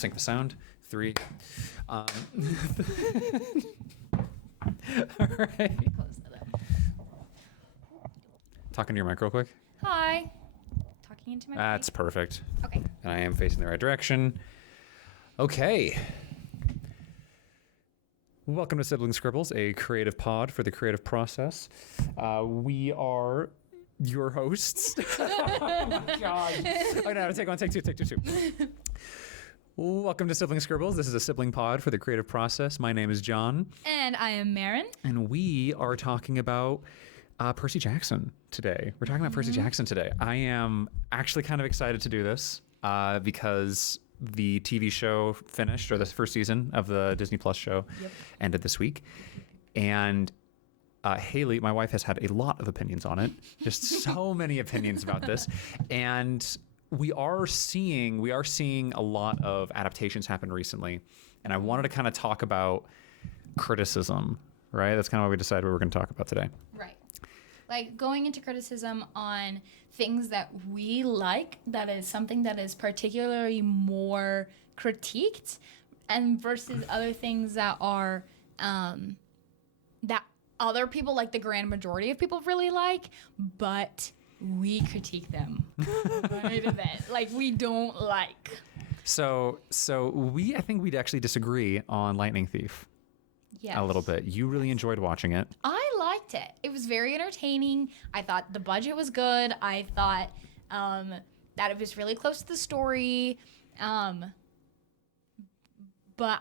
sync the sound. 3. All right. Close that up. Talking to your mic real quick. Hi. Talking into my That's mic. perfect. Okay. And I am facing the right direction. Okay. Welcome to Sibbling Scribbles, a creative pod for the creative process. We are your hosts. Oh my God. Okay, now take two. Welcome to Sibling Scribbles. This is a sibling pod for the creative process. My name is John. And I am Marin. And we are talking about Percy Jackson today. We're talking about Percy Jackson today. I am actually kind of excited to do this because the TV show finished, or the first season of the Disney Plus show ended this week. And Haley, my wife, has had a lot of opinions on it. Just so many opinions about this. And we are seeing a lot of adaptations happen recently. And I wanted to kind of talk about criticism, right? That's kind of what we decided we were going to talk about today. Right. Like going into criticism on things that we like, that is something that is particularly more critiqued, and versus other things that are that other people, like the grand majority of people, really like, but we critique them quite a bit. Like we don't like. So I think we'd actually disagree on Lightning Thief. Yes. A little bit. You really enjoyed watching it. I liked it. It was very entertaining. I thought the budget was good. I thought that it was really close to the story. But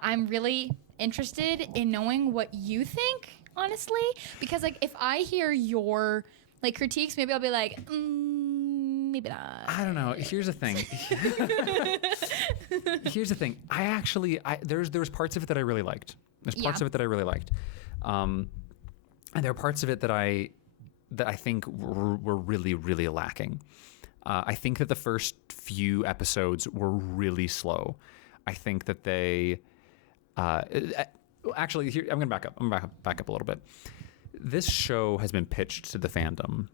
I'm really interested in knowing what you think, honestly. Because like if I hear your like critiques, maybe I'll be like, maybe not. I don't know. Here's the thing. There's parts of it that I really liked. There's parts of it that I really liked. And there are parts of it that I think were really, really lacking. I think that the first few episodes were really slow. I think that they actually here I'm gonna back up. I'm gonna back up a little bit. This show has been pitched to the fandom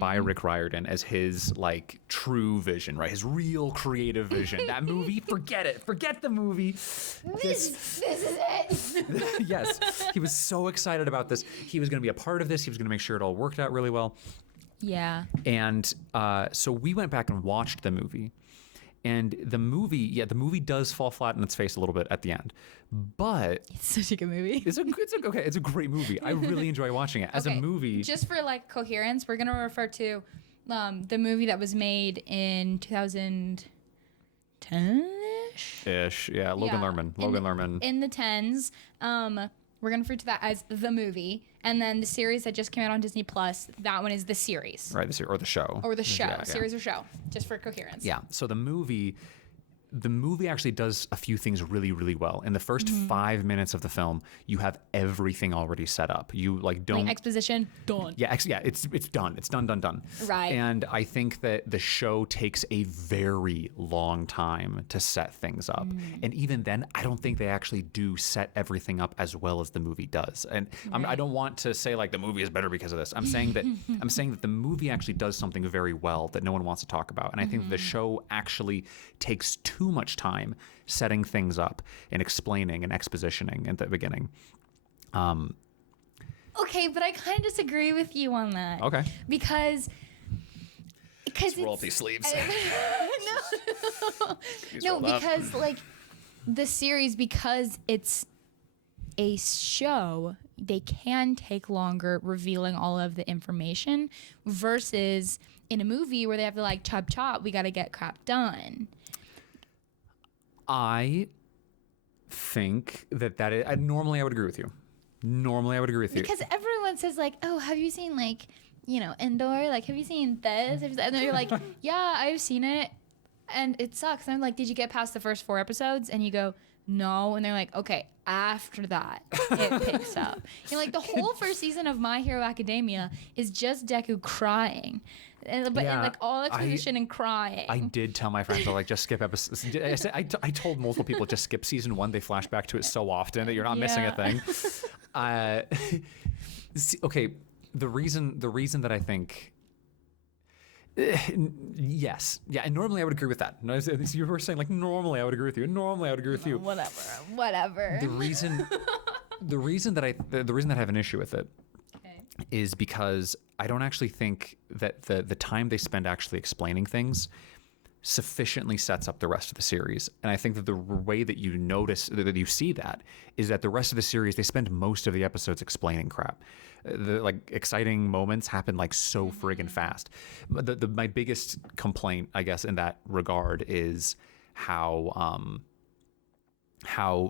by Rick Riordan as his like true vision, right? His real creative vision. That movie, forget it. Forget the movie. This is it. Yes. He was so excited about this. He was going to be a part of this. He was going to make sure it all worked out really well. Yeah. And so we went back and watched the movie. And the movie does fall flat in its face a little bit at the end. But It's such a good movie. it's a great movie. I really enjoy watching it. As a movie. Just for like coherence, we're gonna refer to the movie that was made in 2010-ish. Ish. Yeah. Logan Lerman. In the 10s. We're gonna refer to that as the movie. And then the series that just came out on Disney Plus, that one is the series. Right, or the show. Or the show. Yeah. Series or show. Just for coherence. Yeah. So the movie actually does a few things really, really well. In the first 5 minutes of the film, you have everything already set up. You like don't Like exposition, done. Yeah, it's done. It's done. Right. And I think that the show takes a very long time to set things up. And even then, I don't think they actually do set everything up as well as the movie does. And I don't want to say like the movie is better because of this. I'm saying that the movie actually does something very well that no one wants to talk about. And I think that the show actually takes too much time setting things up and explaining and expositioning at the beginning. Okay, but I kind of disagree with you on that. Okay. Because Roll up these sleeves. No, because like the series, because it's a show, they can take longer revealing all of the information versus in a movie where they have to like chop, we got to get crap done. I think that is, normally I would agree with you. Because everyone says like, oh, have you seen like, Endor? Like, have you seen this? And then you're like, yeah, I've seen it. And it sucks. And I'm like, did you get past the first 4 episodes? And you go, no. And they're like, okay, after that, it picks up. Like the whole first season of My Hero Academia is just Deku crying. And like all exposition and crying. I did tell my friends, like, just skip episodes. I told multiple people, just skip season 1. They flash back to it so often that you're not missing a thing. Okay, the reason that I think Yes. Yeah. And normally I would agree with that. No, you were saying like normally I would agree with you. Normally I would agree with you. Whatever. The reason that I have an issue with it is because I don't actually think that the time they spend actually explaining things sufficiently sets up the rest of the series. And I think that the way that you notice that you see that is that the rest of the series, they spend most of the episodes explaining crap. The like exciting moments happen like so friggin' fast. My biggest complaint, I guess, in that regard is how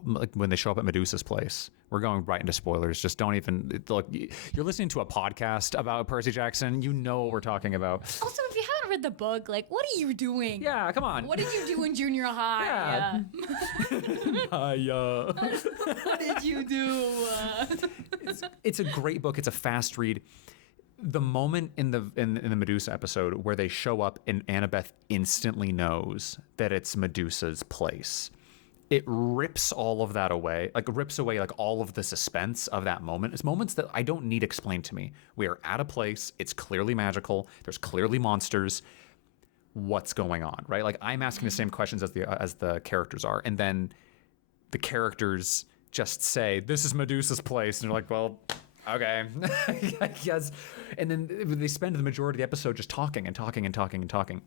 like when they show up at Medusa's place. We're going right into spoilers. Just don't even look. You're listening to a podcast about Percy Jackson. You know what we're talking about. Also, if you haven't read the book, like, what are you doing? Yeah, come on. What did you do in junior high? Yeah. What did you do? It's a great book. It's a fast read. The moment in the Medusa episode where they show up and Annabeth instantly knows that it's Medusa's place. It rips all of that away, rips away all of the suspense of that moment. It's moments that I don't need explained to me. We are at a place. It's clearly magical. There's clearly monsters. What's going on, right? Like I'm asking the same questions as the characters are, and then the characters just say, "This is Medusa's place," and you're like, "Well, okay, I guess." And then they spend the majority of the episode just talking and talking and talking and talking.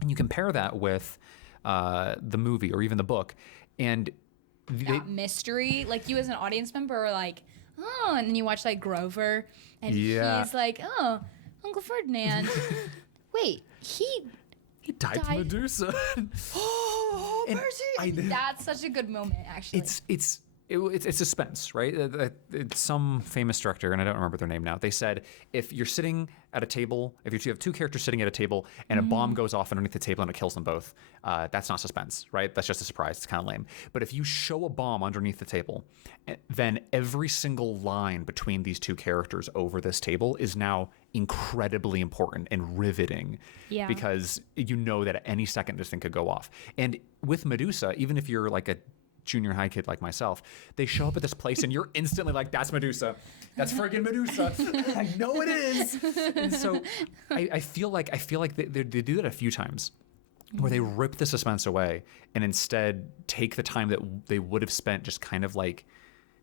And you compare that with the movie or even the book. And that mystery, like you as an audience member are like, oh, and then you watch like Grover and he's like, oh, Uncle Ferdinand. Wait, he died to Medusa. Oh, Percy! That's such a good moment, actually. It's suspense, right? It's some famous director, and I don't remember their name now. They said if you're sitting at a table, if you have two characters sitting at a table and a bomb goes off underneath the table and it kills them both, that's not suspense, right? That's just a surprise. It's kind of lame. But if you show a bomb underneath the table, then every single line between these two characters over this table is now incredibly important and riveting. Yeah. Because you know that at any second this thing could go off. And with Medusa, even if you're like a junior high kid like myself, they show up at this place and you're instantly like, that's Medusa. That's friggin' Medusa. I know it is. And so I feel like they do that a few times where they rip the suspense away and instead take the time that they would have spent just kind of like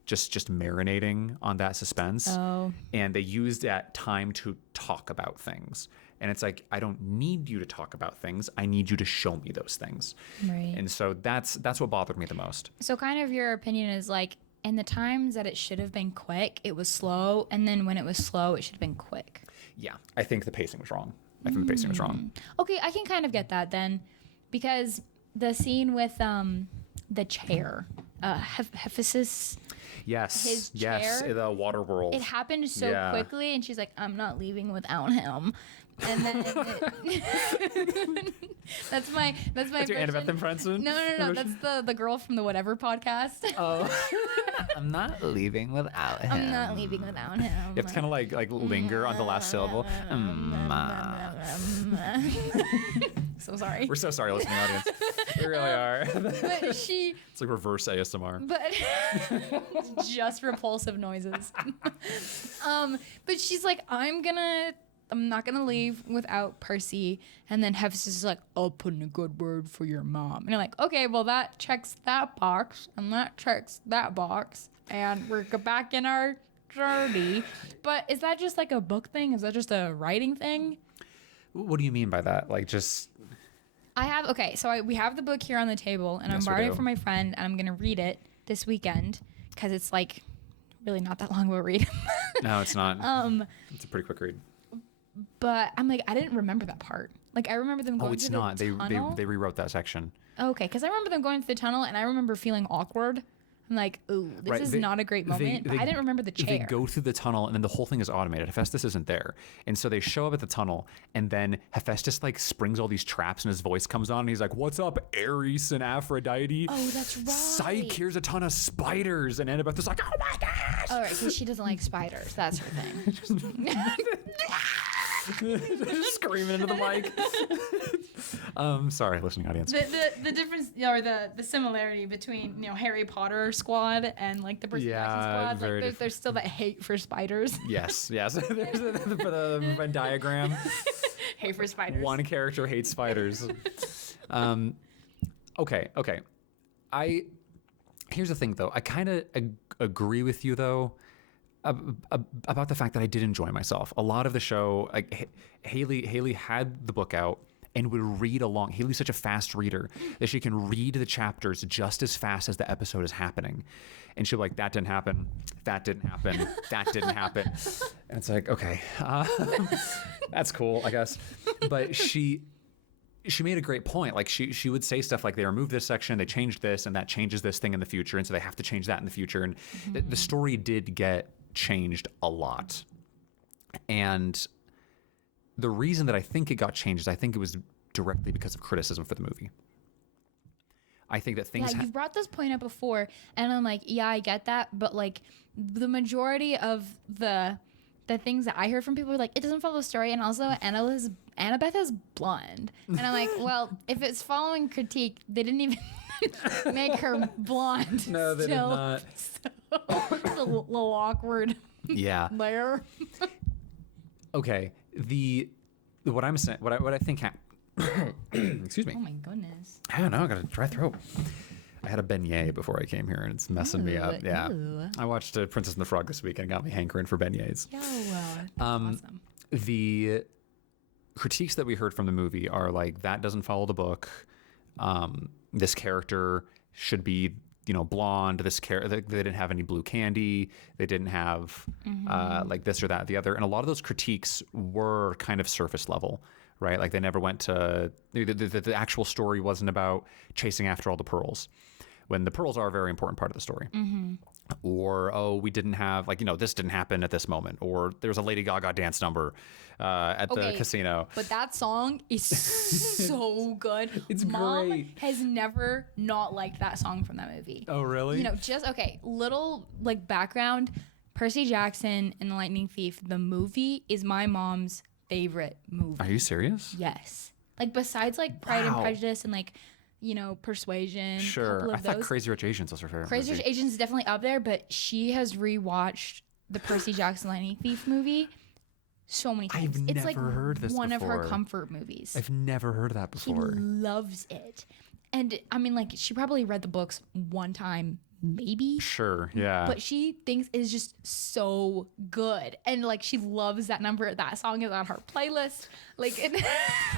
just marinating on that suspense. Oh. And they use that time to talk about things. And it's like, I don't need you to talk about things. I need you to show me those things. Right. And so that's what bothered me the most. So kind of your opinion is like, in the times that it should have been quick, it was slow. And then when it was slow, it should have been quick. Yeah. I think the pacing was wrong. Okay, I can kind of get that then. Because the scene with the chair, Hephaestus... Yes. His chair. Yes, the water world. It happened so quickly, and she's like, "I'm not leaving without him." And then that's my your Annabeth impression. No. That's the girl from the Whatever podcast. Oh, I'm not leaving without him. I'm not leaving without him. You have to kind of like linger on the last syllable. So sorry. We're so sorry, listening audience. We really are. But it's like reverse ASMR. But just repulsive noises. But she's like, I'm not gonna leave without Percy. And then Hephaestus is like, I'll put in a good word for your mom. And you're like, okay, well that checks that box and that checks that box, and we're back in our journey. But is that just like a book thing? Is that just a writing thing? What do you mean by that? Like just... we have the book here on the table, and I'm borrowing it from my friend, and I'm gonna read it this weekend because it's like really not that long of a read. No, it's not. It's a pretty quick read. But I'm like, I didn't remember that part. Like I remember them going to the tunnel. They rewrote that section. Okay, because I remember them going to the tunnel, and I remember feeling awkward. I'm like, ooh, this is not a great moment. But I didn't remember the chair. They go through the tunnel, and then the whole thing is automated. Hephaestus isn't there. And so they show up at the tunnel, and then Hephaestus like springs all these traps, and his voice comes on, and he's like, what's up, Ares and Aphrodite? Oh, that's right. Psych, here's a ton of spiders. And Annabeth is like, oh my gosh. All right, because she doesn't like spiders. That's her thing. Just screaming into the mic. Sorry, listening audience. The difference, or the similarity between Harry Potter squad and like the Percy Jackson squad, like there's still that hate for spiders. Yes. There's the Venn diagram. Hate for spiders. One character hates spiders. Okay. Here's the thing, though. I kind of agree with you, though, about the fact that I did enjoy myself. A lot of the show, like Haley had the book out and would read along. Haley's such a fast reader that she can read the chapters just as fast as the episode is happening. And she'll be like, that didn't happen. That didn't happen. That didn't happen. And it's like, okay, that's cool, I guess. But she made a great point. Like she would say stuff like, they removed this section, they changed this, and that changes this thing in the future. And so they have to change that in the future. And the story did get changed a lot. And the reason that I think it got changed is I think it was directly because of criticism for the movie. I think that things... Yeah, you've brought this point up before, and I'm like, yeah, I get that, but like the majority of the things that I heard from people were like, it doesn't follow the story, and also Annabeth is blonde. And I'm like, well, if it's following critique, they didn't even make her blonde. No, they did not. So, it's a little awkward. Yeah. There. Okay. What I'm saying, what I think excuse me. Oh my goodness. I don't know. I got a dry throat. I had a beignet before I came here, and it's messing me up. Yeah. Ooh. I watched Princess and the Frog this week, and it got me hankering for beignets. Yo, awesome. The critiques that we heard from the movie are like, that doesn't follow the book. This character should be, blonde. They didn't have any blue candy. They didn't have like this or that, or the other. And a lot of those critiques were kind of surface level, right? Like they never went to the actual story wasn't about chasing after all the pearls, when the pearls are a very important part of the story. Or, we didn't have, this didn't happen at this moment. Or there's a Lady Gaga dance number at the casino. But that song is so good. It's Mom great. has never not liked that song from that movie. Oh, really? Little background. Percy Jackson and the Lightning Thief, the movie, is my mom's favorite movie. Are you serious? Yes. Besides Pride and Prejudice and Persuasion. Sure. I thought Crazy Rich Asians was her favorite. Crazy Rich Asians is definitely up there, but she has rewatched the Percy Jackson Lightning Thief movie so many times. I've never heard this one before. of her comfort movies. I've never heard that before. She loves it. And I mean, she probably read the books one time, maybe. Sure, yeah. But she thinks it's just so good. And she loves that number. That song is on her playlist.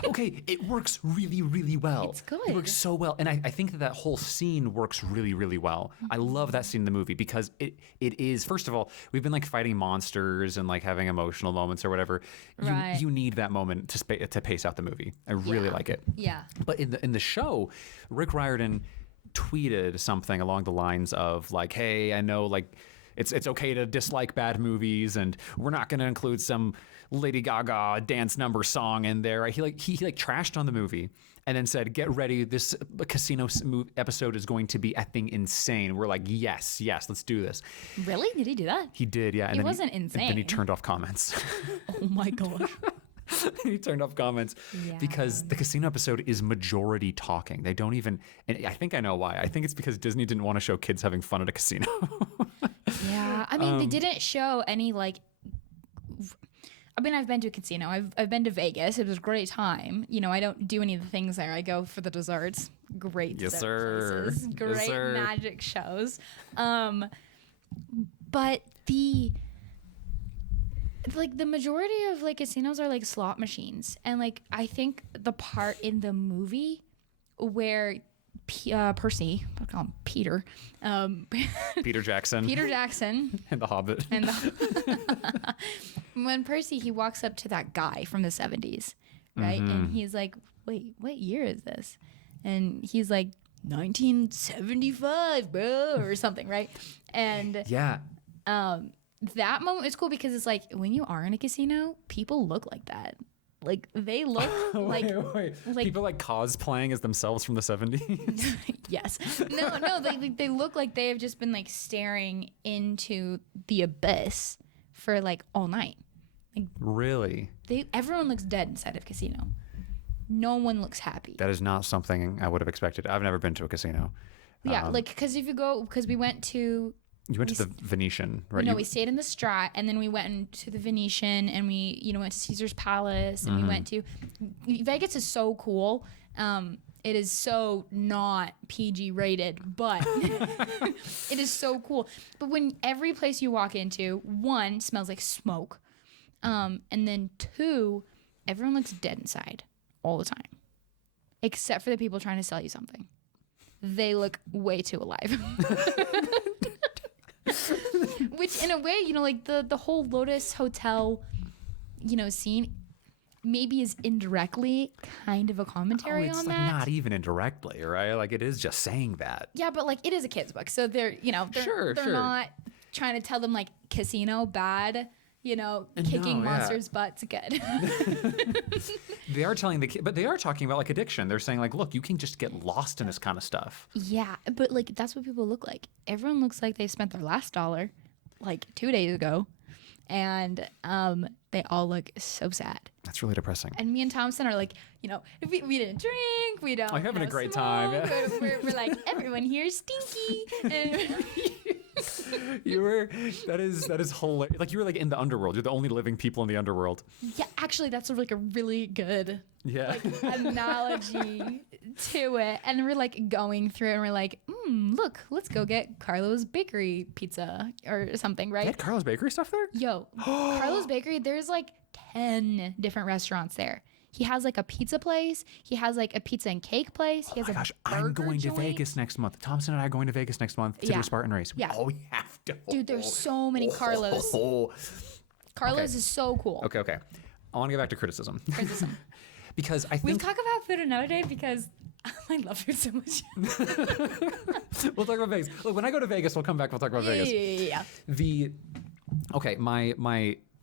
Okay, it works really, really well. It's good. It works so well. And I think that whole scene works really, really well. I love that scene in the movie because it is, first of all, we've been fighting monsters and having emotional moments or whatever. Right. You need that moment to pace out the movie. I really like it. Yeah. But in the show, Rick Riordan tweeted something along the lines of hey, I know it's okay to dislike bad movies, and we're not going to include some Lady Gaga dance number song in there. He trashed on the movie and then said, get ready, this casino episode is going to be effing insane. We're like, yes, let's do this. Really? Did he do that? He did, yeah. He wasn't insane. And then he turned off comments. Oh my gosh. He turned off comments because the casino episode is majority talking. They don't even, and I think I know why. I think it's because Disney didn't want to show kids having fun at a casino. Yeah. I mean, they didn't show any I've been to a casino. I've been to Vegas. It was a great time. I don't do any of the things there. I go for the desserts. Great yes, dessert places. Great yes, sir. magic shows. But the majority of casinos are slot machines. And I think the part in the movie where Percy, I'll call him Peter. Peter Jackson. Peter Jackson. And the Hobbit. When Percy, he walks up to that guy from the 70s, right? And he's like, wait, what year is this? And he's like, 1975, bro, or something, right? And yeah. That moment is cool because it's when you are in a casino, people look like that. They look wait. People cosplaying as themselves from the 70s? Yes. No, they look like they have just been staring into the abyss for all night. Really? Everyone looks dead inside of a casino. No one looks happy. That is not something I would have expected. I've never been to a casino. Yeah, because if you go, because we went to You went to the Venetian, right? No, we stayed in the Strat, and then we went to the Venetian, and we, went to Caesar's Palace, and we went to Vegas is so cool. It is so not PG rated, but it is so cool. But when every place you walk into, one, smells like smoke, and then two, everyone looks dead inside all the time, except for the people trying to sell you something. They look way too alive. Which in a way, like the whole Lotus Hotel, scene maybe is indirectly kind of a commentary on that. Not even indirectly, right? Like it is just saying that. Yeah, but like it is a kid's book. So they're not trying to tell them like casino bad, kicking monsters' butts good. They are telling but they are talking about like addiction. They're saying like, look, you can just get lost in this kind of stuff. Yeah, but like that's what people look like. Everyone looks like they spent their last $1 like 2 days ago, and they all look so sad. That's really depressing. And me and Thompson are like, if we didn't drink, we don't. I'm having a great time. Yeah. We're like, everyone here is stinky. And that is hilarious. Like you were like in the underworld. You're the only living people in the underworld. Yeah, actually, that's like a really good analogy to it. And we're like going through it, and we're like, look, let's go get Carlo's Bakery pizza or something, right? They had Carlo's Bakery stuff there? Yo, Carlo's Bakery, there's like 10 different restaurants there. He has like a pizza place. He has like a pizza and cake place. He has a burger I'm going joint. to Vegas next month. Thompson and I are going to Vegas next month to do a Spartan race. Yeah. We have to. Dude, there's so many Carlos. Carlos is so cool. Okay. I want to get back to criticism. Because I think we'll talk about food another day because I love food so much. We'll talk about Vegas. Look, when I go to Vegas, we'll come back. We'll talk about Vegas. Yeah.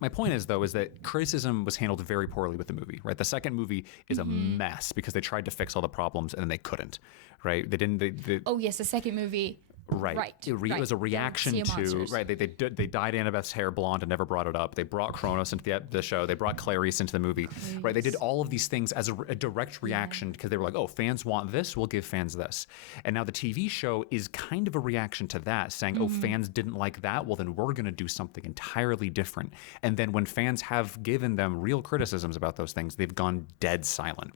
My point is that criticism was handled very poorly with the movie, right? The second movie is a mess because they tried to fix all the problems and then they couldn't, right? They didn't. Oh yes, the second movie. Right. It was a reaction to right. They dyed Annabeth's hair blonde and never brought it up. They brought Kronos into the show. They brought Clarice into the movie. Right. They did all of these things as a direct reaction because they were like, oh, fans want this, we'll give fans this. And now the TV show is kind of a reaction to that, saying, oh, fans didn't like that. Well, then we're going to do something entirely different. And then when fans have given them real criticisms about those things, they've gone dead silent.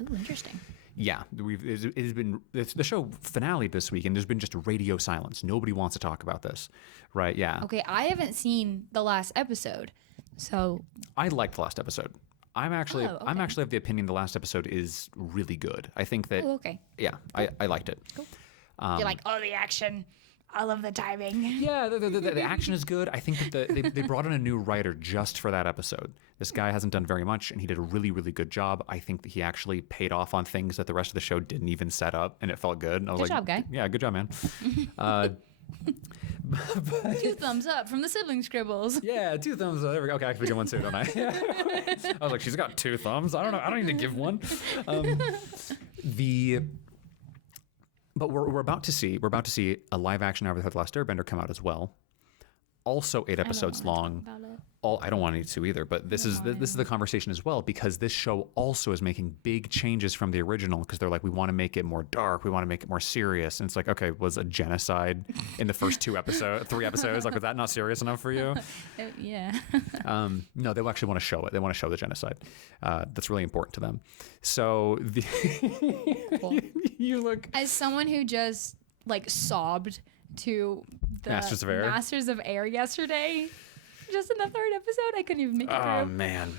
Ooh, interesting. Yeah, it has been the show finale this week, and there's been just radio silence. Nobody wants to talk about this, right? Yeah. Okay, I haven't seen the last episode, so I liked the last episode. I'm actually of the opinion the last episode is really good. I think that. Oh, okay. Yeah, I liked it. Cool. You're like, oh, the action. I love the timing. Yeah, the action is good. I think that they brought in a new writer just for that episode. This guy hasn't done very much, and he did a really, really good job. I think that he actually paid off on things that the rest of the show didn't even set up, and it felt good. And I was good job, guy. Yeah, good job, man. 2 thumbs up from the Sibling Scribbles. Yeah, 2 thumbs up. There we go. Okay, I can give one too, don't I? I was like, she's got 2 thumbs. I don't know. I don't need to give one. But we're about to see a live action Avatar: The Last Airbender come out as well. Also 8 episodes long. I don't want any to either, but this is the conversation as well, because this show also is making big changes from the original, because they're like, we want to make it more dark, we want to make it more serious. And it's like, okay, was a genocide in the first 3 episodes? Like, was that not serious enough for you? Yeah. No, they actually want to show it. They want to show the genocide. That's really important to them. So you look, as someone who just like sobbed to the Masters of Air yesterday, just in the 3rd episode, I couldn't even make it through. Oh man.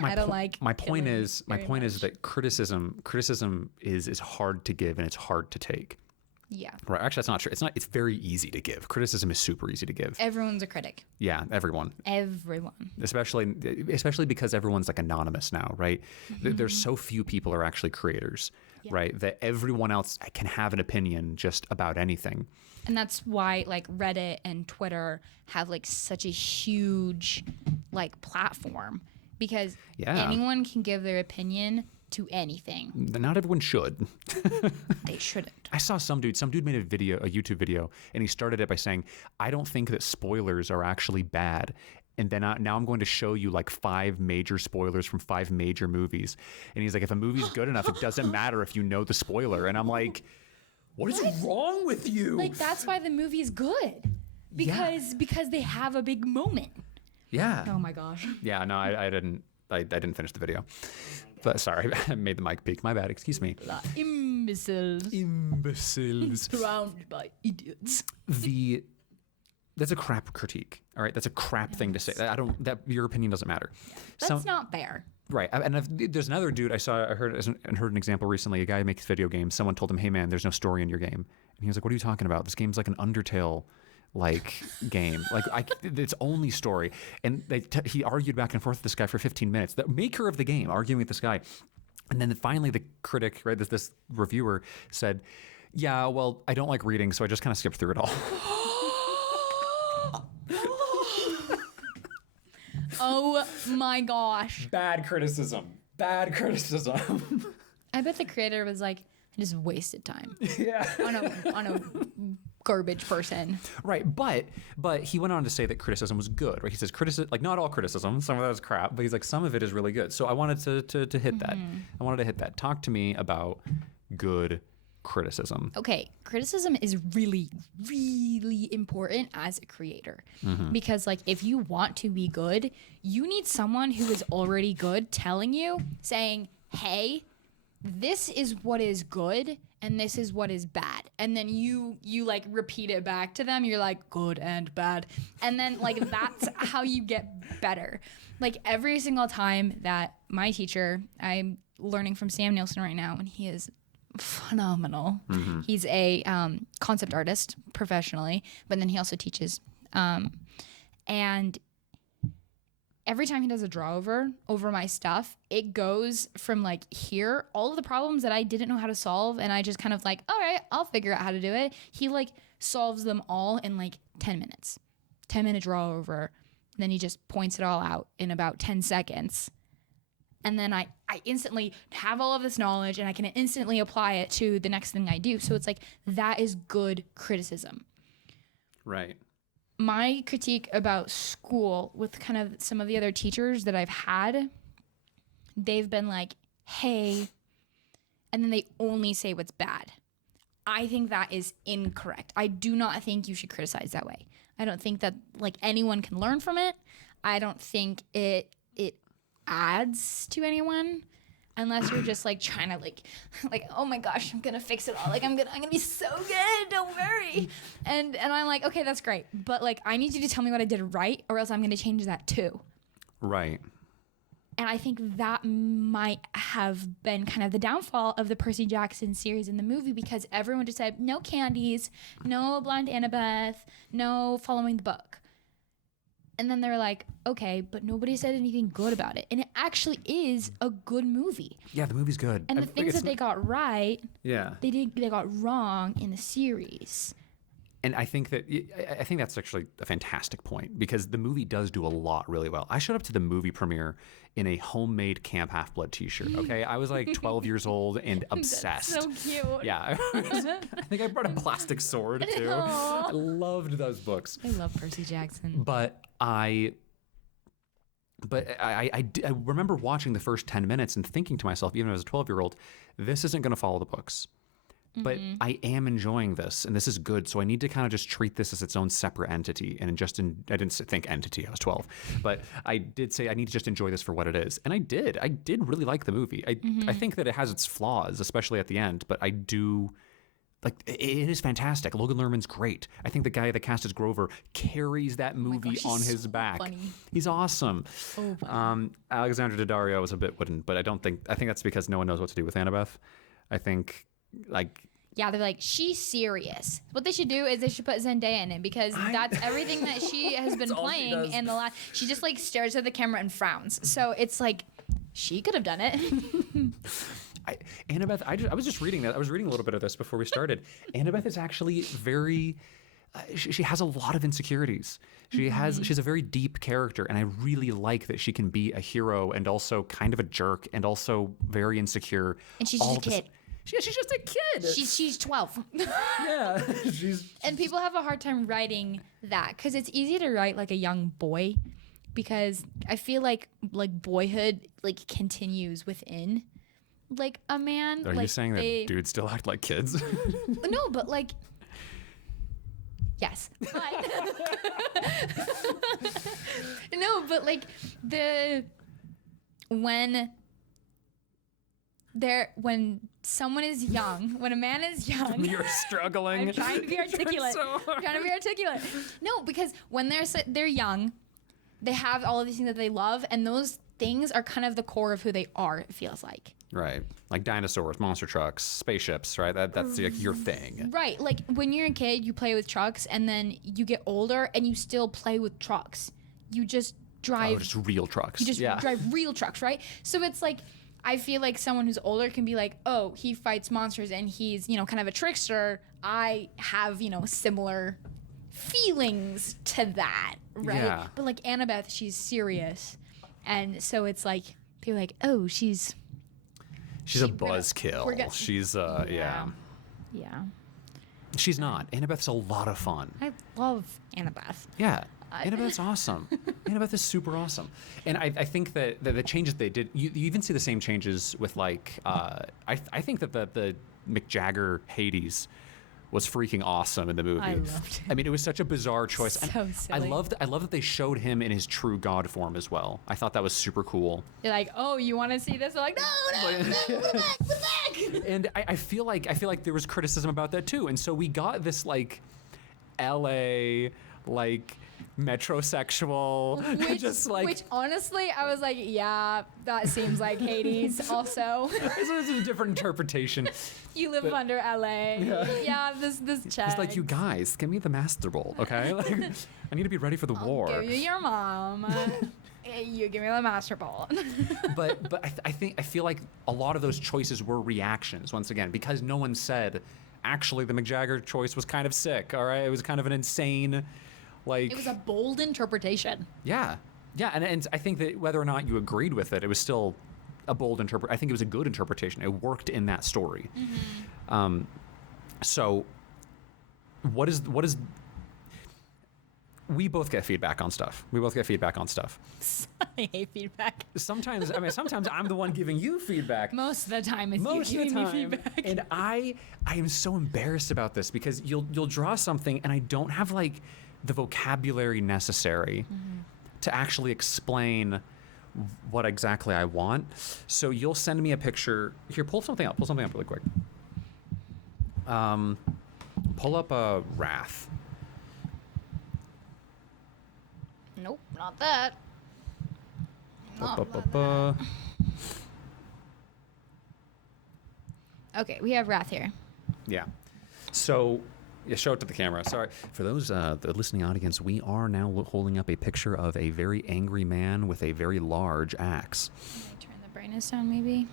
My point is that criticism is hard to give and it's hard to take. Yeah. Right. Actually, that's not true. It's very easy to give. Criticism is super easy to give. Everyone's a critic. Yeah, everyone. Especially because everyone's like anonymous now, right? There's so few people are actually creators, right? That everyone else can have an opinion just about anything. And that's why like Reddit and Twitter have like such a huge like platform, because anyone can give their opinion to anything. Not everyone should. They shouldn't. I saw some dude made a YouTube video, and he started it by saying, I don't think that spoilers are actually bad. And then now I'm going to show you like 5 major spoilers from 5 major movies. And he's like, if a movie's good enough, it doesn't matter if you know the spoiler. And I'm like, what is wrong with you? Like, that's why the movie's good. because they have a big moment. Yeah. Oh my gosh. Yeah. No, I didn't finish the video. But sorry, I made the mic peak. My bad. Excuse me. Imbeciles. Surrounded by idiots. That's a crap critique. All right, that's a crap thing to say. Your opinion doesn't matter. That's not fair. Right, and there's another dude I heard an example recently. A guy who makes video games. Someone told him, "Hey man, there's no story in your game," and he was like, "What are you talking about? This game's like an Undertale." Game, it's only story, and he argued back and forth with this guy for 15 minutes. The maker of the game arguing with this guy, and then finally the critic, right, this reviewer said, "Yeah, well, I don't like reading, so I just kind of skipped through it all." Oh my gosh! Bad criticism. I bet the creator was like, I just wasted time. Yeah. on a garbage person. Right, but he went on to say that criticism was good. Right, he says not all criticism, some of that is crap, but he's like, some of it is really good. So I wanted to hit that. I wanted to hit that. Talk to me about good criticism. Okay, criticism is really, really important as a creator, because if you want to be good, you need someone who is already good telling you, saying, hey, this is what is good and this is what is bad, and then you repeat it back to them. You're like, good and bad, and then that's how you get better. Every single time that my teacher, I'm learning from Sam Nielsen right now, and he is phenomenal. He's a concept artist professionally, but then he also teaches, and every time he does a draw over my stuff, it goes from here, all of the problems that I didn't know how to solve, and I just kind of all right, I'll figure out how to do it. He solves them all in 10 minutes, 10-minute draw over. Then he just points it all out in about 10 seconds. And then I instantly have all of this knowledge, and I can instantly apply it to the next thing I do. So it's that is good criticism. Right. My critique about school with kind of some of the other teachers that I've had, they've been like, hey, and then they only say what's bad. I think that is incorrect. I do not think you should criticize that way. I don't think that anyone can learn from it. I don't think it adds to anyone, unless you're just trying to oh my gosh, I'm gonna fix it all, I'm gonna be so good, don't worry, and I'm like, okay, that's great, but I need you to tell me what I did right, or else I'm gonna change that too. Right. And I think that might have been kind of the downfall of the Percy Jackson series in the movie, because everyone just said no candies, no blind Annabeth, no following the book. And then they're like, okay, but nobody said anything good about it. And it actually is a good movie. Yeah, the movie's good. And the things that they got right, yeah, they got wrong in the series. And I think that's actually a fantastic point, because the movie does do a lot really well. I showed up to the movie premiere in a homemade Camp Half-Blood t-shirt, okay? I was 12 years old and obsessed. That's so cute. Yeah. I think I brought a plastic sword, too. I loved those books. I love Percy Jackson. But I remember watching the first 10 minutes and thinking to myself, even as a 12-year-old, this isn't going to follow the books. But I am enjoying this, and this is good. So I need to kind of just treat this as its own separate entity. And I didn't think entity. I was 12, but I did say I need to just enjoy this for what it is, and I did. I did really like the movie. I think that it has its flaws, especially at the end, but I do. It is fantastic. Logan Lerman's great. I think the guy that cast as Grover carries that movie on his back. Funny. He's awesome. Alexandra Daddario was a bit wooden, but I think that's because no one knows what to do with Annabeth. I think. Yeah, they're like, she's serious. What they should do is they should put Zendaya in it, because that's everything that she has been playing in the last. She just stares at the camera and frowns. So it's she could have done it. Annabeth, I was just reading that. I was reading a little bit of this before we started. Annabeth is actually very. She has a lot of insecurities. She's a very deep character, and I really like that she can be a hero and also kind of a jerk and also very insecure. And she's just a kid. She's just a kid. She's 12. Yeah. And people have a hard time writing that, because it's easy to write a young boy, because I feel like boyhood continues within a man. Are you saying that dudes still act like kids? No, but Yes. But no, but like when someone is young, when a man is young, You're struggling. I'm trying to be articulate. No, because when they're young, they have all of these things that they love, and those things are kind of the core of who they are, it feels like. Right. Like dinosaurs, monster trucks, spaceships, right? That's like your thing. Right. Like when you're a kid, you play with trucks, and then you get older and you still play with trucks. You just drive. Oh, just real trucks. You just drive real trucks, right? So it's like, I feel like someone who's older can be like, oh, he fights monsters and he's, kind of a trickster. I have, similar feelings to that, right? Yeah. But like Annabeth, she's serious. And so it's like, people are like, oh, she's a buzzkill. She's, Yeah. She's not. Annabeth's a lot of fun. I love Annabeth. Yeah. Annabeth's awesome. Annabeth is super awesome. And I think that the changes they did, you even see the same changes with like, I think that the Mick Jagger Hades was freaking awesome in the movie. I loved it. I mean, it was such a bizarre choice. So and silly. I love that they showed him in his true god form as well. I thought that was super cool. They're like, oh, you want to see this? They're like, no, put it back. And I feel like there was criticism about that too. And so we got this like LA like metrosexual, which honestly, I was like, yeah, that seems like Hades. Also, it's a different interpretation. You live under LA. Yeah, this checks. It's like, you guys, give me the master bolt, okay? Like, I need to be ready for the war. Give you your mom. You give me the master ball. but I feel like a lot of those choices were reactions once again, because no one said, actually, the Mick Jagger choice was kind of sick. All right, it was kind of an insane, like. It was a bold interpretation. Yeah, and I think that whether or not you agreed with it, it was still a bold I think it was a good interpretation. It worked in that story. Mm-hmm. So, what is? We both get feedback on stuff. I hate feedback. Sometimes I'm the one giving you feedback. Most of the time it's you giving me feedback. And I am so embarrassed about this because you'll draw something and I don't have like the vocabulary necessary to actually explain what exactly I want. So you'll send me a picture. Here, pull something up really quick. Pull up a Wrath. Nope, not that. Okay, we have Wrath here. Yeah. So, show it to the camera. Sorry. For those the listening audience, we are now holding up a picture of a very angry man with a very large axe. Can I turn the brightness down, maybe?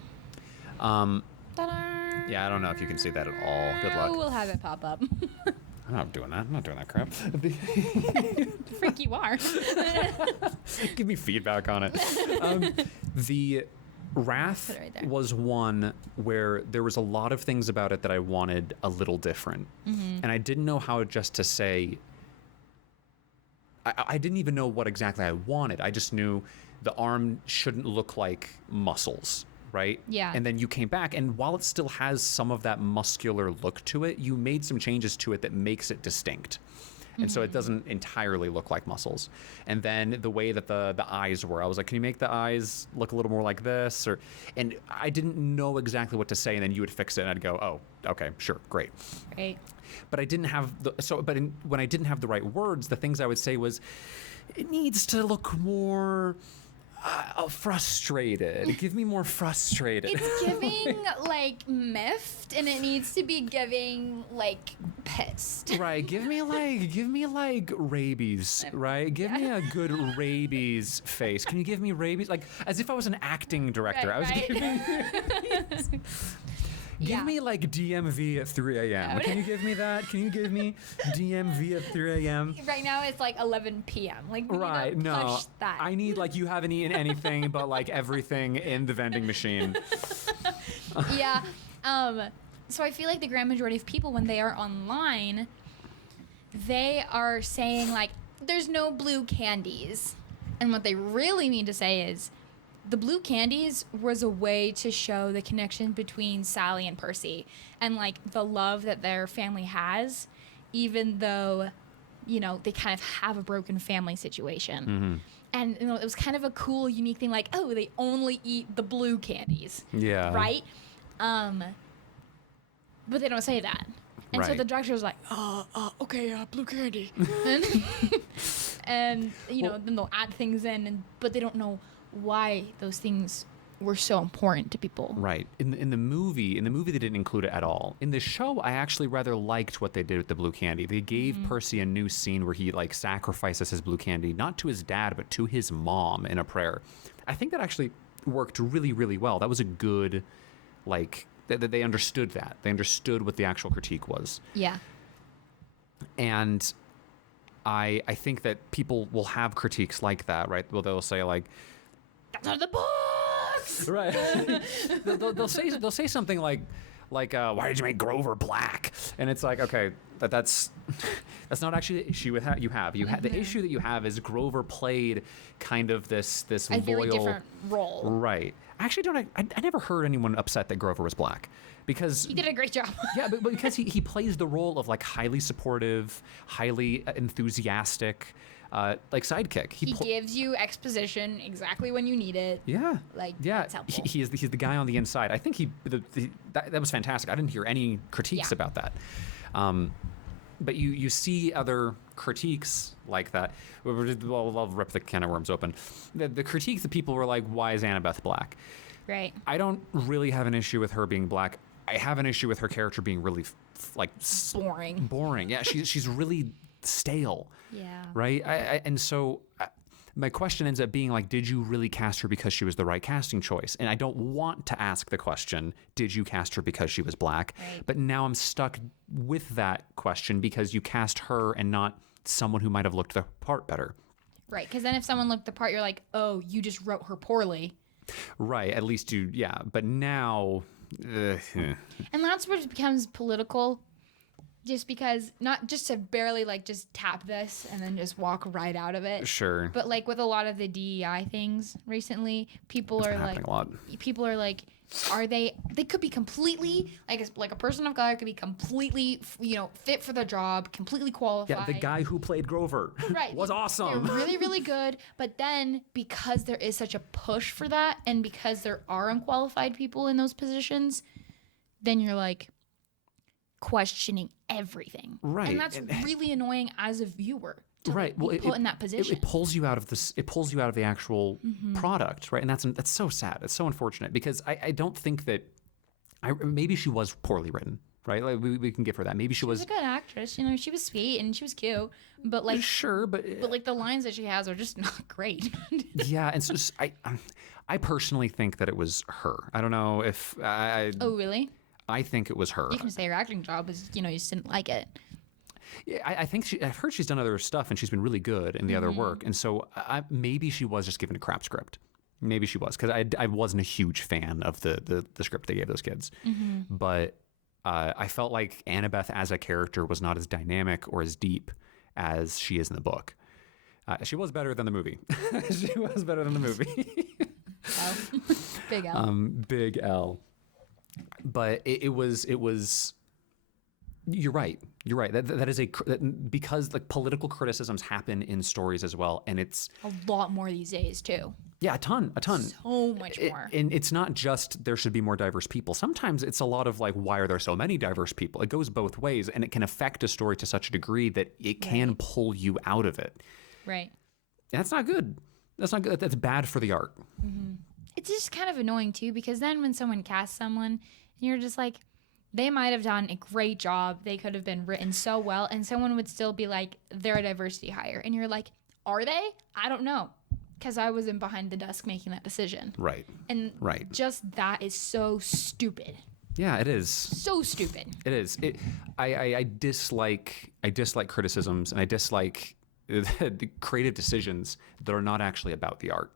Ta-da! Yeah, I don't know if you can see that at all. Good luck. We'll have it pop up. I'm not doing that crap. Freak you are. Give me feedback on it. The Wrath was one where there was a lot of things about it that I wanted a little different. Mm-hmm. And I didn't know how just to say. I didn't even know what exactly I wanted. I just knew the arm shouldn't look like muscles. Right? Yeah. And then you came back, and while it still has some of that muscular look to it, you made some changes to it that makes it distinct. And so it doesn't entirely look like muscles. And then the way that the eyes were, I was like, can you make the eyes look a little more like this? And I didn't know exactly what to say, and then you would fix it, and I'd go, oh, okay, sure, great. Right. But I didn't have when I didn't have the right words, the things I would say was, it needs to look more frustrated. Give me more frustrated. It's giving like miffed, and it needs to be giving like pissed. Right. Give me like rabies. Right. Give me a good rabies face. Can you give me rabies? Like as if I was an acting director. Right, I was giving. Give me like DMV at 3 a.m. Can you give me that? Can you give me DMV at 3 a.m.? Right now it's like 11 p.m. Like we right, need to no. push that. I need like you haven't eaten anything but like everything in the vending machine. Yeah. So I feel like the grand majority of people when they are online, they are saying like, there's no blue candies. And what they really mean to say is, the blue candies was a way to show the connection between Sally and Percy and like the love that their family has, even though they kind of have a broken family situation. And it was kind of a cool, unique thing, like, oh, they only eat the blue candies. Yeah. Right? But they don't say that. And so the doctor was like, okay, blue candy. and then they'll add things in, but they don't know why those things were so important to people. Right. In the movie they didn't include it at all. In the show, I actually rather liked what they did with the blue candy. They gave Percy a new scene where he like sacrifices his blue candy, not to his dad, but to his mom in a prayer. I think that actually worked really, really well. That was a good, like, that they understood that. They understood what the actual critique was. Yeah. And I think that people will have critiques like that, right? Well, they'll say like, that's not the books. Right. they'll say something like why did you make Grover black? And it's like, okay, that's not actually the issue with you have. The issue that you have is Grover played kind of this a loyal, very different role. Right. Actually, I never heard anyone upset that Grover was black, because he did a great job. Yeah, but because he plays the role of like highly supportive, highly enthusiastic, like sidekick. He gives you exposition exactly when you need it. Yeah. Like, yeah. that's helpful. He's the guy on the inside. I think that was fantastic. I didn't hear any critiques about that. But you see other critiques like that. Well, I'll rip the can of worms open. The critiques that people were like, why is Annabeth black? Right. I don't really have an issue with her being black. I have an issue with her character being really boring. Boring. Yeah, she's really stale. Yeah. Right? And so my question ends up being like, did you really cast her because she was the right casting choice? And I don't want to ask the question, did you cast her because she was black? Right. But now I'm stuck with that question because you cast her and not someone who might have looked the part better. Right, because then if someone looked the part, you're like, oh, you just wrote her poorly. Right, at least yeah. But now... And that's where it becomes political. Just because, not just to barely like just tap this and then just walk right out of it. Sure. But like with a lot of the DEI things recently, people are like, they could be completely like a person of color could be completely, fit for the job, completely qualified. Yeah, the guy who played Grover was awesome. They're really, really good. But then because there is such a push for that and because there are unqualified people in those positions, then you're like questioning everything. Right. And that's really annoying as a viewer. To right. Be put in that position. It pulls you out of this. It pulls you out of the actual product, right? And that's so sad. It's so unfortunate because I don't think that. Maybe she was poorly written, right? Like we can give her that. Maybe she was a good actress. She was sweet and she was cute, but like sure, but like the lines that she has are just not great. Yeah, and so I personally think that it was her. I don't know if I. Oh really? I think it was her. You can say her acting job is, you just didn't like it. Yeah, I think I've heard she's done other stuff and she's been really good in the other work. And so maybe she was just given a crap script. Maybe she was, because I wasn't a huge fan of the script they gave those kids. But I felt like Annabeth as a character was not as dynamic or as deep as she is in the book. She was better than the movie. She was better than the movie. L. Big L. Big L. But it was. You're right. That is because like political criticisms happen in stories as well, and it's a lot more these days too. Yeah, a ton. So much more. And it's not just there should be more diverse people. Sometimes it's a lot of like, why are there so many diverse people? It goes both ways, and it can affect a story to such a degree that it can pull you out of it. Right. And that's not good. That's not good. That's bad for the art. It's just kind of annoying too, because then when someone casts someone, you're just like, they might have done a great job. They could have been written so well, and someone would still be like, they're a diversity hire. And you're like, are they? I don't know. Because I wasn't behind the desk making that decision. Right. And just that is so stupid. Yeah, it is. So stupid. It is. I dislike criticisms, and I dislike the creative decisions that are not actually about the art.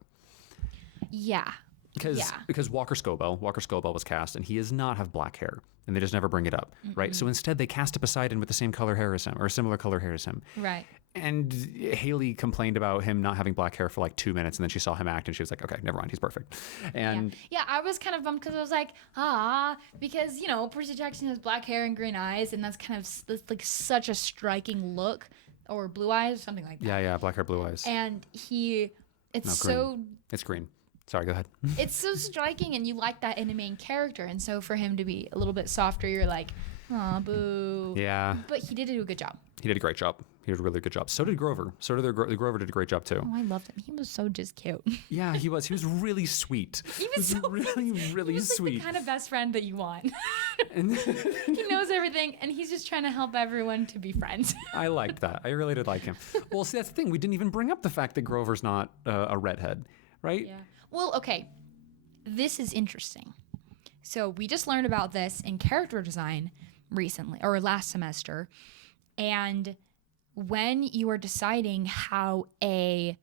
Yeah. Because Walker Scobell was cast, and he does not have black hair, and they just never bring it up, right? So instead, they cast a Poseidon with the same color hair as him, or a similar color hair as him. Right. And Haley complained about him not having black hair for like 2 minutes, and then she saw him act, and she was like, okay, never mind, he's perfect. And yeah, I was kind of bummed because I was like, because, Percy Jackson has black hair and green eyes, and that's kind of like such a striking look or blue eyes, something like that. Yeah, black hair, blue eyes. And it's green. It's green. Sorry, go ahead. It's so striking, and you like that in a main character. And so for him to be a little bit softer, you're like, aw, boo. Yeah. But he did do a good job. He did a great job. He did a really good job. So did Grover. Grover did a great job too. Oh, I loved him. He was so just cute. Yeah, he was. He was really sweet. He was so really, really he was sweet. Like the kind of best friend that you want. He knows everything, and he's just trying to help everyone to be friends. I liked that. I really did like him. Well, see, that's the thing. We didn't even bring up the fact that Grover's not a redhead, right? Yeah. Well, okay. This is interesting. So we just learned about this in character design recently, or last semester, and when you are deciding how a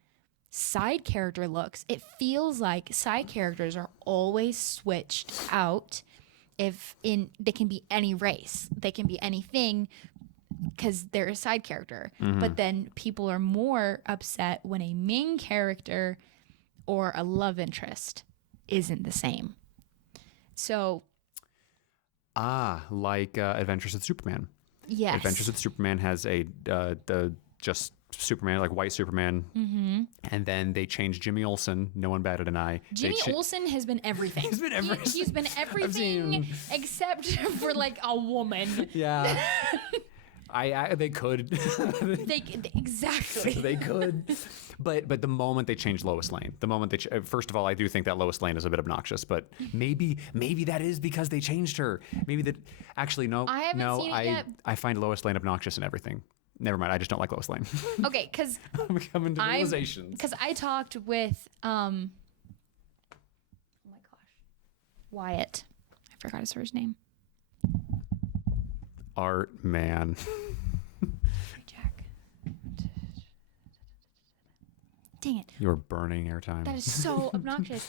side character looks, it feels like side characters are always switched out. They can be any race, they can be anything, because they're a side character. Mm-hmm. But then people are more upset when a main character or a love interest isn't the same. So like Adventures with Superman. yes, Adventures with Superman has just Superman, like white Superman, and then they changed Jimmy Olsen. No one batted an eye. Jimmy Olsen has been everything. He's been everything. He's been everything except for like a woman. Yeah. They could. Exactly. They could. But the moment they changed Lois Lane, first of all, I do think that Lois Lane is a bit obnoxious, but maybe that is because they changed her. Maybe that actually no. I haven't seen it yet. I find Lois Lane obnoxious in everything. Never mind. I just don't like Lois Lane. Okay, because I'm coming to realizations. Because I talked with oh my gosh, Wyatt. I forgot his first name. Art man. Jack. Dang it. You're burning airtime. That is so obnoxious.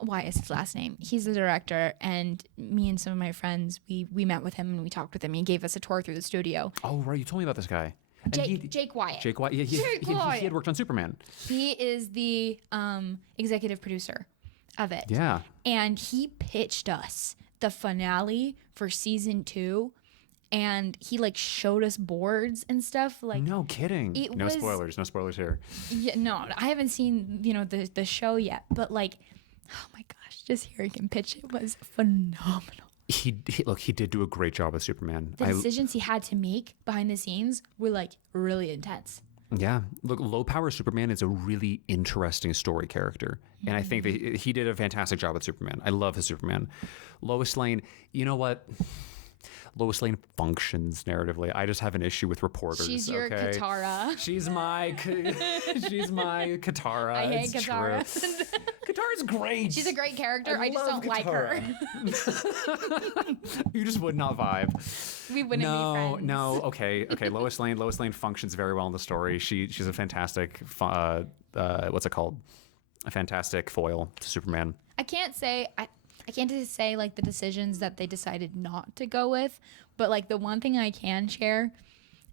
Wyatt is his last name. He's the director, and me and some of my friends, we met with him and we talked with him. He gave us a tour through the studio. Oh, right. You told me about this guy. Jake Wyatt. Jake Wyatt. Yeah, he had worked on Superman. He is the executive producer of it. Yeah. And he pitched us the finale for season 2, and he like showed us boards and stuff. Like, no kidding. No spoilers here. Yeah, no, I haven't seen the show yet, but like, oh my gosh, just hearing him pitch it was phenomenal. He did do a great job with Superman. The decisions he had to make behind the scenes were like really intense. Yeah, look, low power Superman is a really interesting story character, and I think that he did a fantastic job with Superman. I love his Superman. Lois Lane, you know what? Lois Lane functions narratively. I just have an issue with reporters. She's your Katara. She's my Katara. I hate Katara. Katara's great. She's a great character. I just don't like her. You just would not vibe. We wouldn't be friends. No. Okay. Lois Lane functions very well in the story. She's a fantastic. What's it called? A fantastic foil to Superman. I can't say like the decisions that they decided not to go with, but like the one thing I can share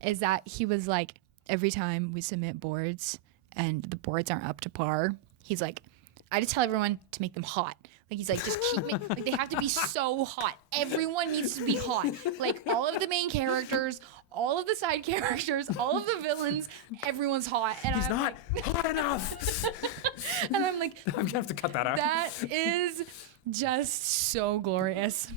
is that he was like, every time we submit boards and the boards aren't up to par, he's like, I just tell everyone to make them hot. Like, he's like, just keep like they have to be so hot. Everyone needs to be hot. Like, all of the main characters, all of the side characters, all of the villains, everyone's hot. And he's not hot enough. And I'm like, I'm gonna have to cut that out. That is just so glorious.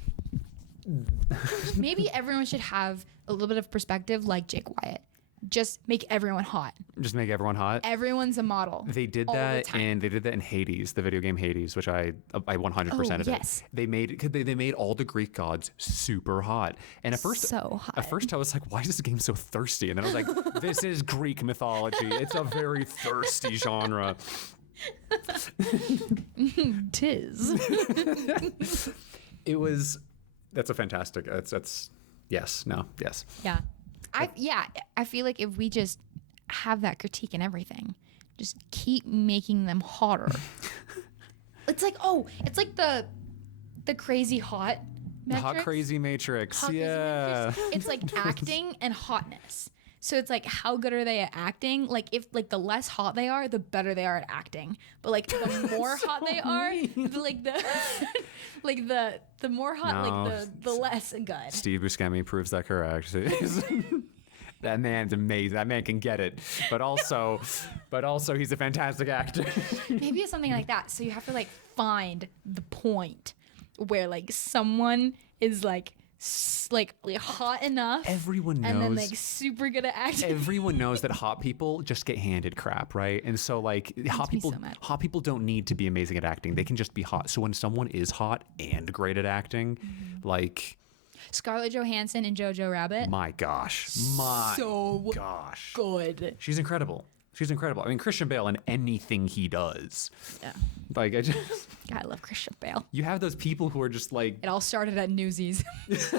Maybe everyone should have a little bit of perspective like Jake Wyatt. Just make everyone hot. Just make everyone hot. Everyone's a model. They did that in Hades, the video game Hades, which I 100%ed yes. it. They made all the Greek gods super hot. And at first I was like, why is this game so thirsty? And then I was like, this is Greek mythology. It's a very thirsty genre. Tis. That's a fantastic. That's yes. Yeah. I feel like if we just have that critique in everything, just keep making them hotter. It's like the crazy hot metrics. Hot crazy matrix. Yeah. It's like acting and hotness. So it's like, how good are they at acting? Like, if like the less hot they are, the better they are at acting. But like the more hot they are, the more hot, No. like the less good. Steve Buscemi proves that correct. That man's amazing. That man can get it. But also he's a fantastic actor. Maybe it's something like that. So you have to like find the point where like someone is like hot enough. Everyone knows. And then like super good at acting. Everyone knows that hot people just get handed crap, right? And so like hot people don't need to be amazing at acting. They can just be hot. So when someone is hot and great at acting, like Scarlett Johansson in Jojo Rabbit. My gosh. Good. She's incredible. I mean, Christian Bale in anything he does. Yeah. Like, God, I love Christian Bale. You have those people who are just like... It all started at Newsies. He's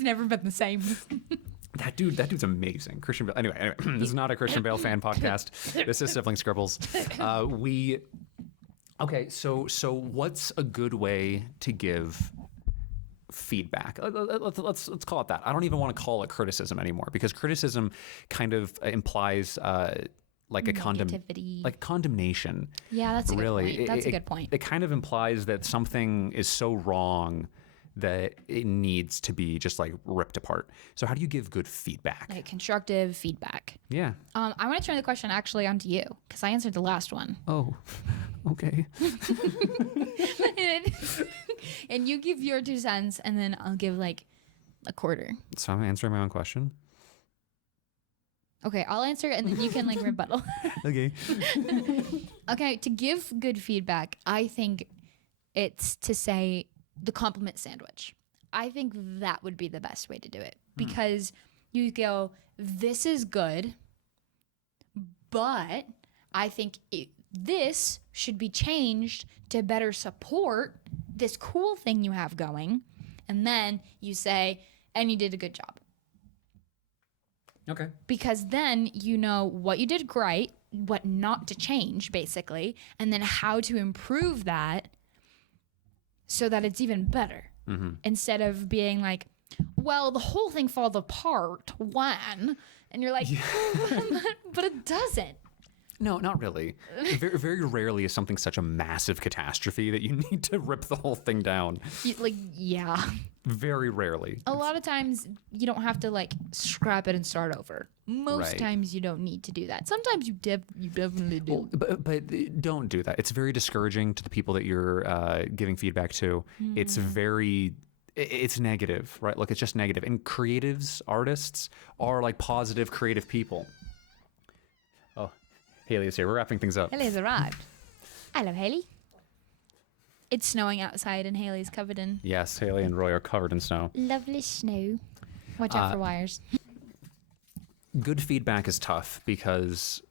never been the same. That dude's amazing. Christian Bale. Anyway, this is not a Christian Bale fan podcast. This is Sibling Scribbles. Okay, so what's a good way to give feedback? Let's call it that. I don't even want to call it criticism anymore, because criticism kind of implies like a condemnation. Yeah, that's a good point. That's a good point. It kind of implies that something is so wrong that it needs to be just like ripped apart. So how do you give good feedback? Like constructive feedback. Yeah. I want to turn the question actually onto you, because I answered the last one. Oh, okay. And you give your 2 cents, and then I'll give like a quarter. So I'm answering my own question? Okay, I'll answer it, and then you can like rebuttal. Okay. Okay, to give good feedback, I think it's to say the compliment sandwich. I think that would be the best way to do it, because you go, this is good, but I think this should be changed to better support this cool thing you have going. And then you say, and you did a good job. Okay. Because then you know what you did great, what not to change, basically, and then how to improve that so that it's even better. Mm-hmm. Instead of being like, well, the whole thing falls apart when, and you're like, but it doesn't. No, not really. Very, very rarely is something such a massive catastrophe that you need to rip the whole thing down. Yeah. Very rarely. A lot of times you don't have to like scrap it and start over. Most times you don't need to do that. Sometimes you definitely do. Well, but don't do that. It's very discouraging to the people that you're giving feedback to. Mm. It's negative, right? Look, it's just negative. And creatives, artists are like positive, creative people. Oh, Haley is here. We're wrapping things up. Haley's arrived. I love Haley. It's snowing outside and Haley's covered in... Yes, Haley and Roy are covered in snow. Lovely snow. Watch out for wires. Good feedback is tough because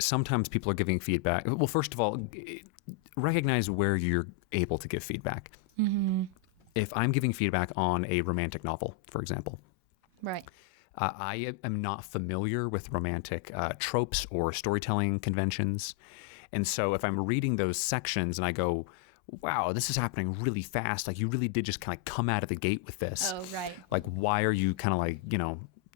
sometimes people are giving feedback. Well, first of all, recognize where you're able to give feedback. Mm-hmm. If I'm giving feedback on a romantic novel, for example. Right. I am not familiar with romantic tropes or storytelling conventions. And so if I'm reading those sections and I go, wow, this is happening really fast. Like you really did just kind of come out of the gate with this. Oh, right. Like, why are you kind of like,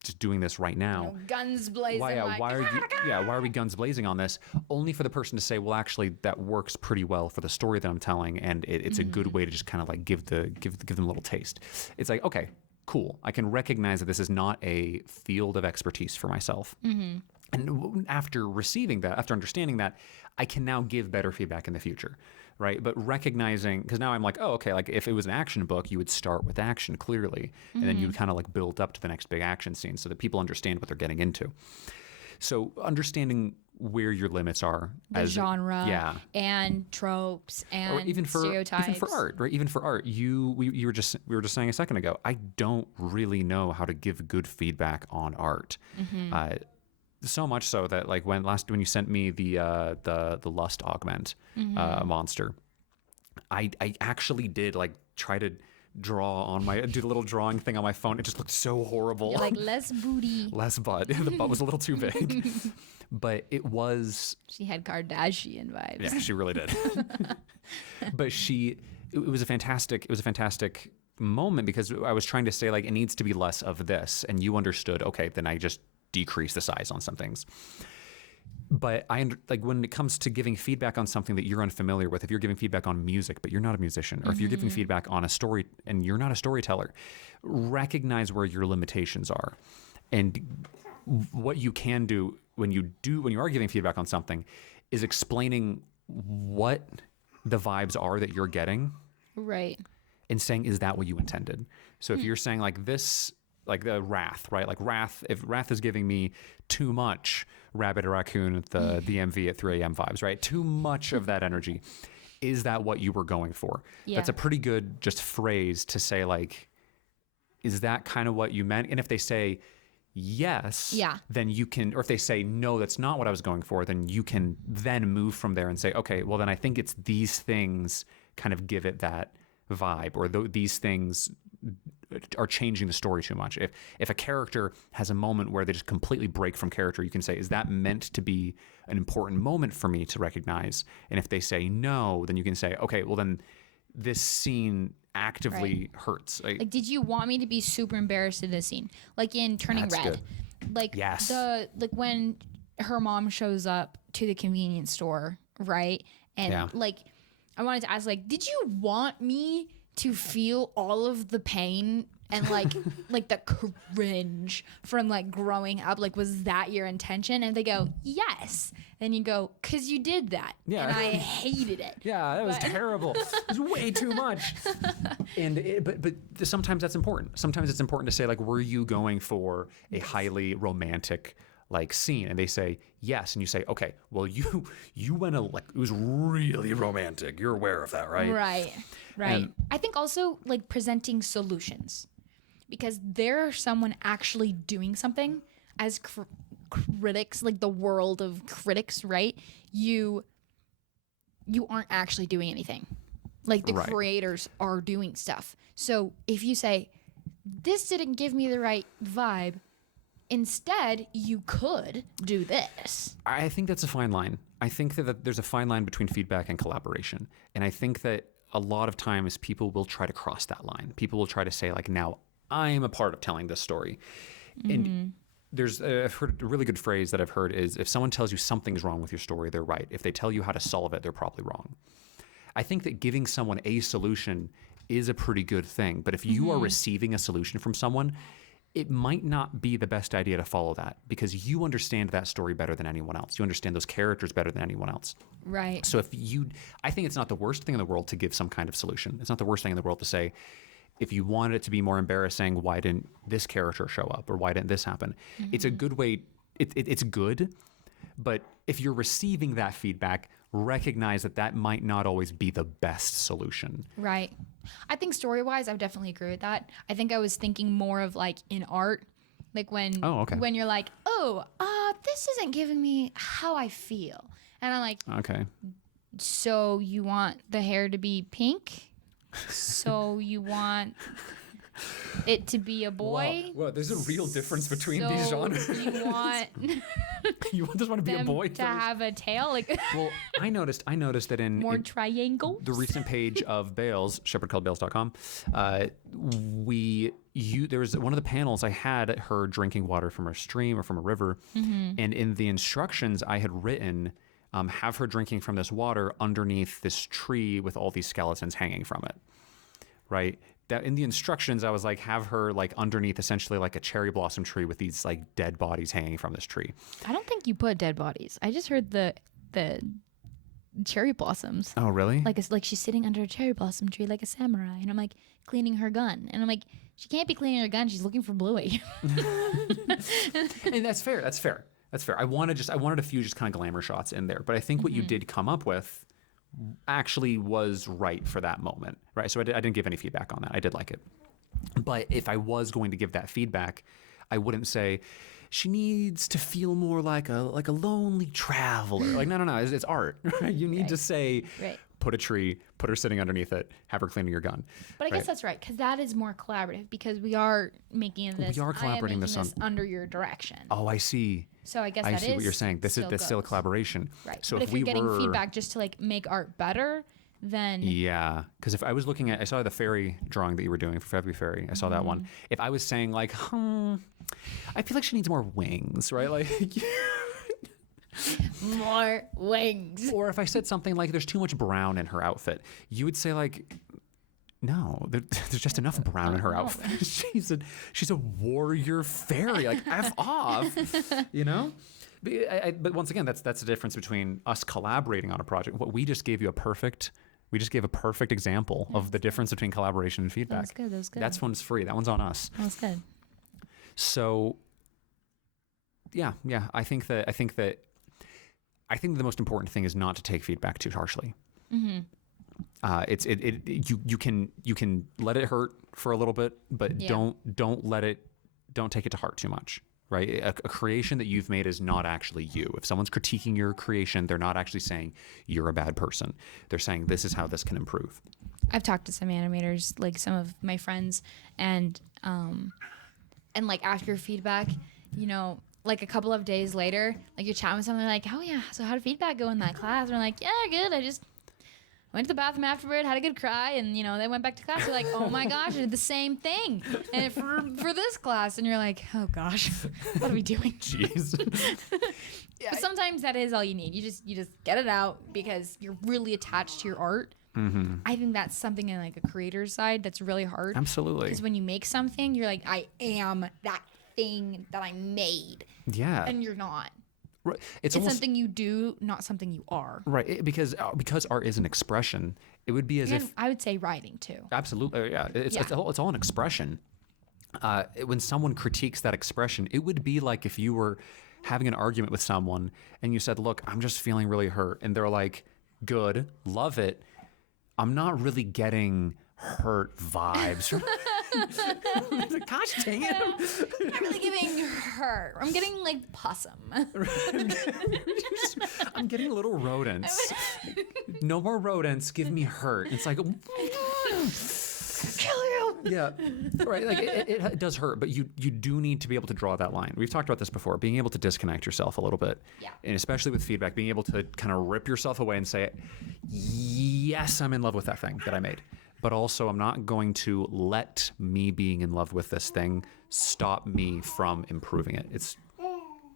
just doing this right now? Guns blazing. Why are we guns blazing on this? Only for the person to say, well, actually, that works pretty well for the story that I'm telling, and it's a good way to just kind of like give them a little taste. It's like, okay, cool. I can recognize that this is not a field of expertise for myself. Mm-hmm. And after receiving that, after understanding that, I can now give better feedback in the future, right? But recognizing, because now I'm like, oh, okay, like if it was an action book, you would start with action clearly, and then you'd kind of like build up to the next big action scene so that people understand what they're getting into. So understanding where your limits are, the genre, and tropes, and or even for, stereotypes, even for art, right? Even for art, we were just saying a second ago, I don't really know how to give good feedback on art. Mm-hmm. So much so that like when you sent me the lust augment monster, I actually did like try to draw do the little drawing thing on my phone. It just looked so horrible. You're like, less booty, less butt. The butt was a little too big, but it was. She had Kardashian vibes. Yeah, she really did. But it was a fantastic moment because I was trying to say like it needs to be less of this, and you understood. Okay, then I just decrease the size on some things. But like when it comes to giving feedback on something that you're unfamiliar with, if you're giving feedback on music, but you're not a musician, or if you're giving feedback on a story and you're not a storyteller, recognize where your limitations are. And what you can do when you are giving feedback on something is explaining what the vibes are that you're getting. Right. And saying, is that what you intended? So if you're saying like this, like the wrath, right? Like wrath, if wrath is giving me too much rabbit or raccoon at the DMV at 3 a.m. vibes, right? Too much of that energy. Is that what you were going for? Yeah. That's a pretty good just phrase to say, like, is that kind of what you meant? And if they say yes, then you can, or if they say, no, that's not what I was going for, then you can then move from there and say, okay, well then I think it's these things kind of give it that vibe, or these things are changing the story too much. If a character has a moment where they just completely break from character, you can say, is that meant to be an important moment for me to recognize? And if they say no, then you can say, okay, well then this scene actively hurts. Like, did you want me to be super embarrassed in this scene? Like in Turning Red. Good. Like like when her mom shows up to the convenience store, right? And like I wanted to ask, like, did you want me to feel all of the pain and like like the cringe from like growing up? Like, was that your intention? And they go, yes. And you go, because you did that. Yeah. And I hated it. Yeah, that was terrible. It was way too much. And but sometimes that's important. Sometimes it's important to say, like, were you going for a highly romantic like scene? And they say yes, and you say, okay, well you went like it was really romantic. You're aware of that, right? Right. And I think also like presenting solutions, because there's someone actually doing something. As critics, like the world of critics, right? You aren't actually doing anything. Like the creators are doing stuff. So if you say, this didn't give me the right vibe, instead you could do this. I think that's a fine line. I think that there's a fine line between feedback and collaboration. And I think that a lot of times people will try to cross that line. People will try to say, like, now I'm a part of telling this story. And I've heard a really good phrase that I've heard is, if someone tells you something's wrong with your story, they're right. If they tell you how to solve it, they're probably wrong. I think that giving someone a solution is a pretty good thing. But if you are receiving a solution from someone, it might not be the best idea to follow that, because you understand that story better than anyone else. You understand those characters better than anyone else. Right. So I think it's not the worst thing in the world to give some kind of solution. It's not the worst thing in the world to say, if you wanted it to be more embarrassing, why didn't this character show up, or why didn't this happen? It's a good way. It's good, but if you're receiving that feedback, recognize that might not always be the best solution. Right. I think story-wise, I would definitely agree with that. I think I was thinking more of like in art, like when you're like, this isn't giving me how I feel. And I'm like, okay. So you want the hair to be pink? So you want it to be a boy? Wow, there's a real difference between these genres. You want just want to be a boy to have a tail? Like, well, I noticed that in more triangles. The recent page of Bales, shepherdcalledbales.com, there was one of the panels I had her drinking water from a stream or from a river, and in the instructions I had written, have her drinking from this water underneath this tree with all these skeletons hanging from it, right? That in the instructions, I was like, have her like underneath essentially like a cherry blossom tree with these like dead bodies hanging from this tree. I don't think you put dead bodies. I just heard the cherry blossoms. Oh, really? Like she's sitting under a cherry blossom tree like a samurai, and I'm like cleaning her gun, and I'm like, she can't be cleaning her gun. She's looking for Bluey. And that's fair. That's fair. I wanted a few just kind of glamour shots in there, but I think what you did come up with actually was right for that moment, right? So I didn't give any feedback on that. I did like it. But if I was going to give that feedback, I wouldn't say she needs to feel more like a lonely traveler. Like, no, it's art. Right? You need to say, put a tree, put her sitting underneath it, have her cleaning your gun. But I guess that's right, because that is more collaborative, because we are making this. We are collaborating this under your direction. Oh, I see. So I guess I see what you're saying. That's still a collaboration. Right. So but if you're getting feedback just to like make art better, then yeah. Because if I was looking at, I saw the fairy drawing that you were doing for February Fairy. I saw that one. If I was saying like, I feel like she needs more wings, right? Like, More wings. Or if I said something like, there's too much brown in her outfit, you would say like, no, there's just enough brown in her outfit. She's a warrior fairy. Like, F off, you know? But once again, that's the difference between us collaborating on a project. What we just gave you we just gave a perfect example of the difference between collaboration and feedback. That was good. That one's free. That one's on us. That was good. So, yeah. I think the most important thing is not to take feedback too harshly. Mm-hmm. You can let it hurt for a little bit, but don't take it to heart too much. Right? A creation that you've made is not actually you. If someone's critiquing your creation, they're not actually saying you're a bad person. They're saying this is how this can improve. I've talked to some animators, like some of my friends, and like after feedback, you know, like a couple of days later, like you're chatting with someone, they're like, oh yeah, so how did feedback go in that class? And we're like, yeah, good. I just went to the bathroom afterward, had a good cry, and you know, they went back to class. They're like, oh my gosh, I did the same thing, and for this class, and you're like, oh gosh, what are we doing? Jeez. But sometimes that is all you need. You just get it out because you're really attached to your art. Mm-hmm. I think that's something in like a creator's side that's really hard. Absolutely. Because when you make something, you're like, I am that thing that I made. Yeah. And you're not. Right. It's something you do, not something you are. Right. Because art is an expression. It would be as if I would say writing too. Absolutely. Yeah. It's all an expression. When someone critiques that expression, it would be like if you were having an argument with someone and you said, look, I'm just feeling really hurt. And they're like, good, love it. I'm not really getting hurt vibes. Gosh dang it. I'm not really getting hurt. I'm getting like possum. I'm getting little rodents. No more rodents. Give me hurt. It's like, kill you. Yeah, right. Like it does hurt, but you do need to be able to draw that line. We've talked about this before. Being able to disconnect yourself a little bit, and especially with feedback, being able to kind of rip yourself away and say, "Yes, I'm in love with that thing that I made." But also, I'm not going to let me being in love with this thing stop me from improving it. It's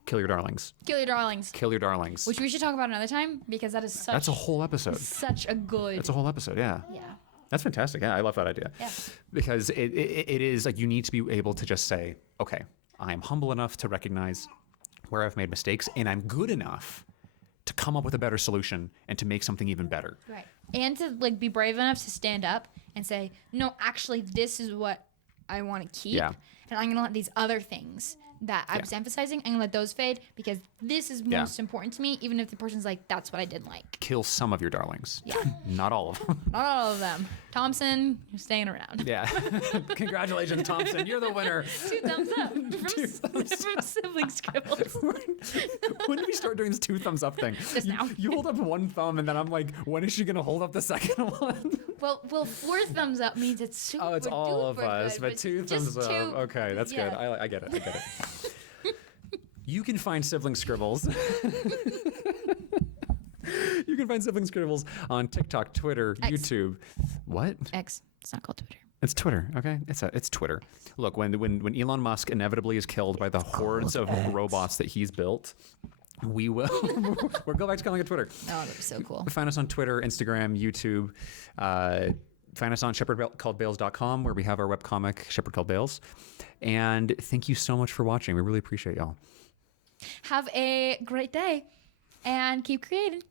kill your darlings. Kill your darlings. Kill your darlings. Which we should talk about another time because that's a whole episode. Such a good. That's a whole episode. Yeah. Yeah. That's fantastic. Yeah, I love that idea. Yeah. Because it is like you need to be able to just say, okay, I am humble enough to recognize where I've made mistakes, and I'm good enough to come up with a better solution and to make something even better. Right. And to like be brave enough to stand up and say, no, actually, this is what I want to keep. Yeah. And I'm going to let these other things that I was emphasizing, I'm going to let those fade because this is most important to me, even if the person's like, that's what I didn't like. Kill some of your darlings. Yeah. Not all of them. Not all of them. Thompson, you're staying around. Yeah. Congratulations, Thompson. You're the winner. 2 thumbs up from Sibling Scribbles. When did we start doing this 2 thumbs up thing? Just now. You hold up 1 thumb, and then I'm like, when is she going to hold up the second one? Well, 4 thumbs up means it's super Oh, it's all of us, good, but 2 thumbs up. 2. Okay, that's good. I get it. You can find Sibling Scribbles. You can find Sibling Scribbles on TikTok, Twitter, X. YouTube. What? X. It's not called Twitter. It's Twitter, okay? It's Twitter. Look, when Elon Musk inevitably is killed by the hordes of robots that he's built, we will. We'll go back to calling it Twitter. Oh, that'd be so cool. Find us on Twitter, Instagram, YouTube. Find us on shepherdcalledbales.com, where we have our webcomic, Shepherd Called Bales. And thank you so much for watching. We really appreciate y'all. Have a great day and keep creating.